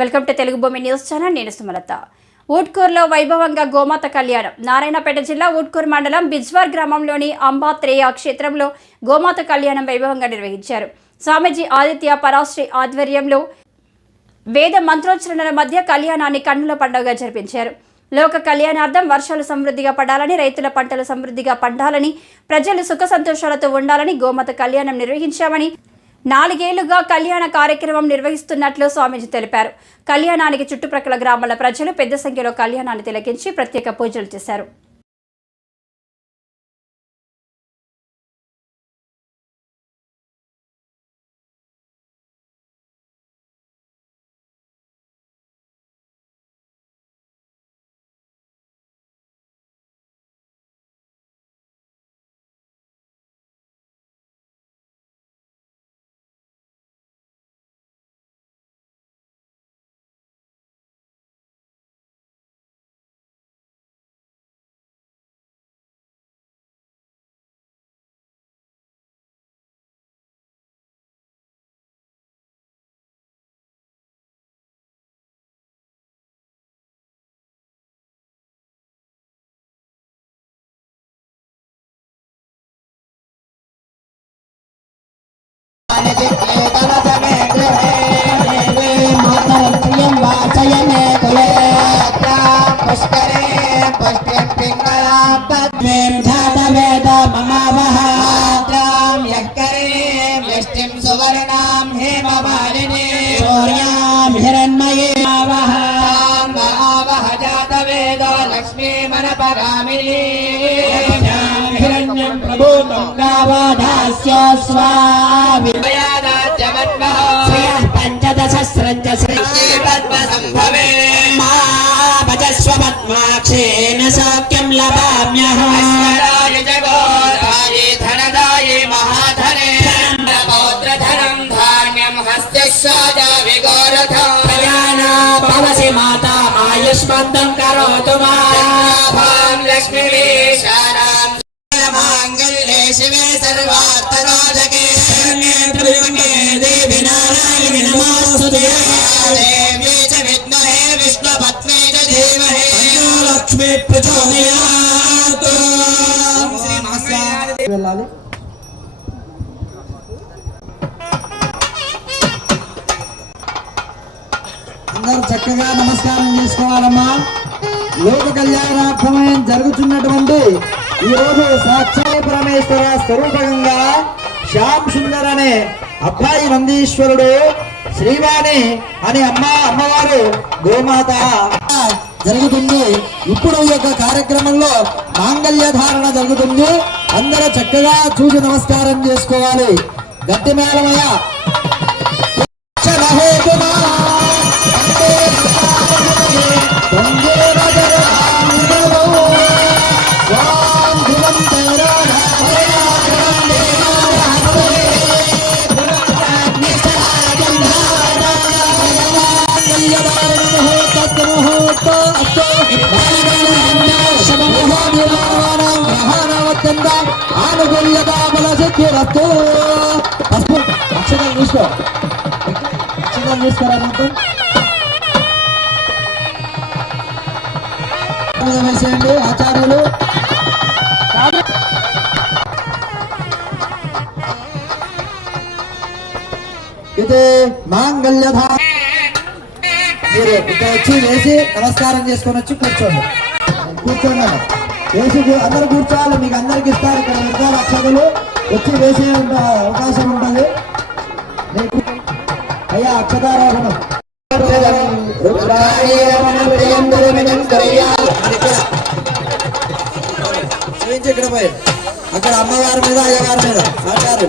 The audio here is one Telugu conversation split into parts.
వెల్కమ్ టు తెలుగు భూమి న్యూస్ ఛానల్ నేను సుమలత. ఊట్కూరులో వైభవంగా గోమాత కళ్యాణం. నారాయణపేట జిల్లా ఊట్కూరు మండలం బిజ్వార్ గ్రామంలోని అంబాత్రేయ క్షేత్రంలో గోమాత కళ్యాణం వైభవంగా నిర్వహించారు. స్వామీజీ ఆదిత్య పరాశ్రీ ఆధ్వర్యంలో వేద మంత్రోచ్చరణల మధ్య కళ్యాణాన్ని కన్నుల పండుగగా జరిపించారు. లోక కళ్యాణార్థం వర్షాలు సమృద్ధిగా పడాలని రైతుల పంటలు సమృద్ధిగా పండాలని ప్రజలు సుఖ సంతోషాలతో ఉండాలని గోమాత కళ్యాణం నిర్వహించామని నాలుగేళ్ళుగా కళ్యాణ కార్యక్రమం నిర్వహిస్తున్నట్లు స్వామీజీ తెలిపారు. కళ్యాణానికి చుట్టుప్రక్కల గ్రామాల ప్రజలు పెద్ద సంఖ్యలో కళ్యాణాన్ని తిలకించి ప్రత్యేక పూజలు చేశారు. यष्टिं सुवर्णां हेममालिनी शौर्यां हिरण्मये आवह आवह जातवेदो लक्ष्मीमनपगामिनी हिरण्यं प्रभूतं गावधास्य स्वाविमयादाच्यमन्वः श्रियः पञ्चदशस्रञ्जसम्भवे मा भजस्व पद्माक्षे। आयुष्मन्दं करोतु मा लक्ष्मी लक्ष्मीशानां माङ्गल्ये शिवे सर्वार्थसाधके లోక కళ్యాణార్థమై జరుగుతున్నటువంటి ఈరోజు సాక్షాయ పరమేశ్వర స్వరూపకంగా శ్యామ్ సుందర్ అనే అబ్బాయి నందీశ్వరుడు శ్రీవాణి అని అమ్మ అమ్మవారు గోమాత. జరుగుతుంది. ఇప్పుడు ఈ యొక్క కార్యక్రమంలో మాంగళ్య ధారణ జరుగుతుంది. అందరూ చక్కగా చూసి నమస్కారం చేసుకోవాలి. గట్టి మేళమయ ఆనుకూల్యతామలసిద్ధిరస్తు పసుపు అక్షరాలు తీసుకో అక్షరాలు తీసుకురా మొత్తం వేసేయండి ఆచార్యులు ఇది మాంగళ్యధ మీరు ఇక్కడ వచ్చి వేసి నమస్కారం చేసుకొని వచ్చి కూర్చోండి. కూర్చోండి వేసి అందరు కూర్చోవాలి మీకు అందరికి ఇస్తారు ఇక్కడ ఇద్దరు అక్షకులు వచ్చి వేసే అవకాశం ఉంటుంది. అయ్యా అక్షతారోహణం చూపించి ఇక్కడ పోయి. అక్కడ అమ్మవారి మీద అయ్యగారి మీద. ఆచారు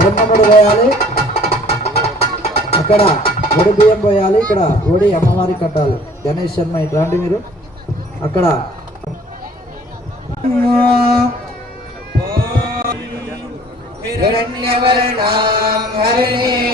బ్రహ్మముడు వేయాలి. అక్కడ ఒడి బియ్యం పోయాలి. ఇక్కడ ఒడి అమ్మవారి కట్టాలి. గణేష్ శర్మ ఇటు రండి మీరు. అక్కడ. హిరణ్యవర్ణాం హరిణీం.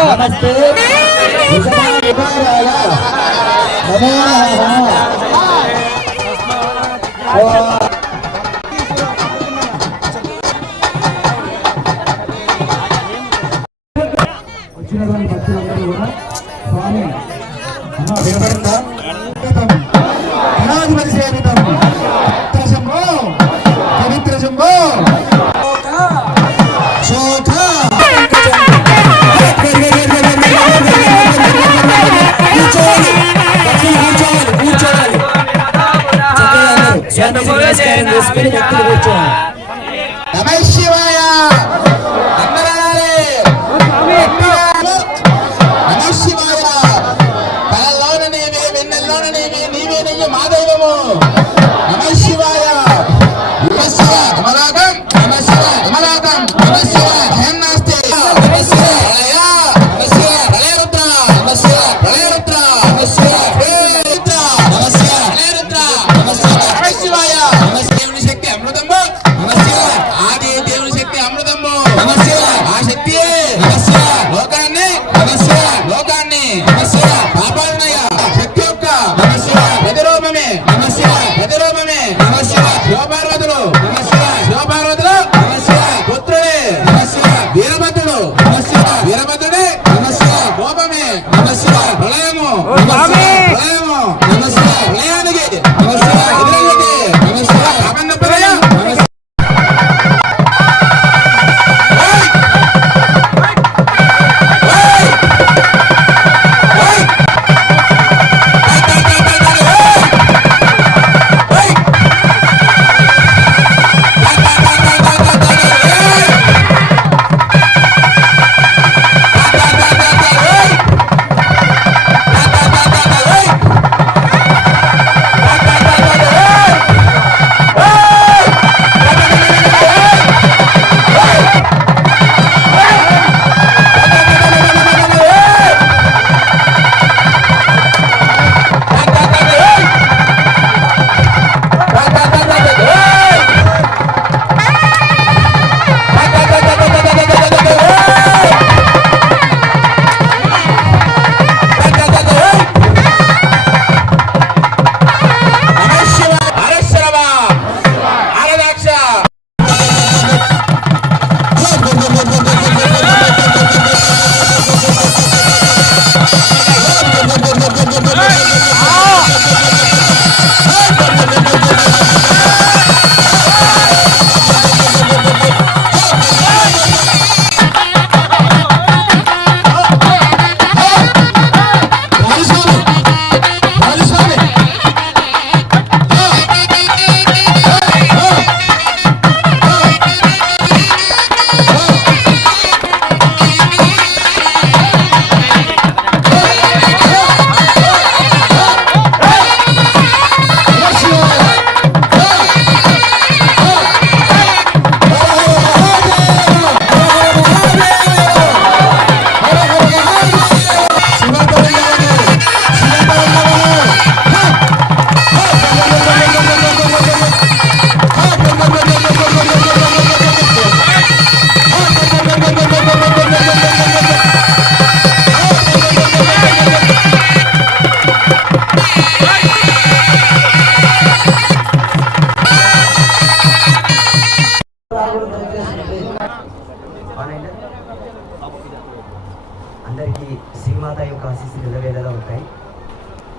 నమస్తే వచ్చినటువంటి భక్తులందరూ కూడా స్వామి అమ్మ వినపడిందా గణాధిపతి సేవితం నమస్కారం చేసుకుని వ్యక్తులు కూర్చోవాలి నమ వీరభద్రుడు. వీరభద్రుడే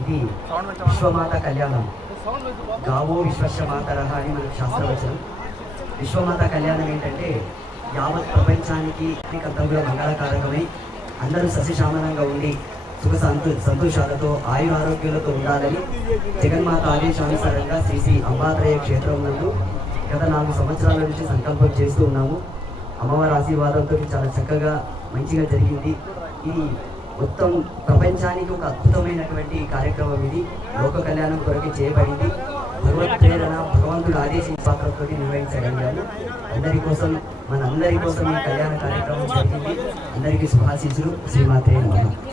ఇది విశ్వమాత కళ్యాణం. గావో విశ్వస్య మాతరహ అని మనకు శాస్త్రవచనం. విశ్వమాత కళ్యాణం ఏంటంటే యావత్ ప్రపంచానికి కూడా మంగళకారకమై. అందరూ సస్యశ్యామలంగా ఉండి సుఖ సంతో సంతోషాలతో ఆయు ఆరోగ్యాలతో ఉండాలని జగన్మాత ఆదేశానుసారంగా శ్రీ అంబాత్రయ క్షేత్రం నందు గత నాలుగు సంవత్సరాల నుంచి సంకల్పం చేస్తూ ఉన్నాము. అమ్మవారి ఆశీర్వాదంతో చాలా చక్కగా మంచిగా జరిగింది. ఇది మొత్తం ప్రపంచానికి ఒక అద్భుతమైనటువంటి కార్యక్రమం ఇది. లోక కళ్యాణం కొరకు చేయబడింది. భగవత్ ప్రేరణ భగవంతుడు ఆదేశించిన పాత్రతో నిర్వహించగలిగాను అందరి కోసం మన అందరి కోసం ఈ కళ్యాణ కార్యక్రమం జరిగింది. అందరికీ శుభాశీసులు శ్రీమాత్రే నమః.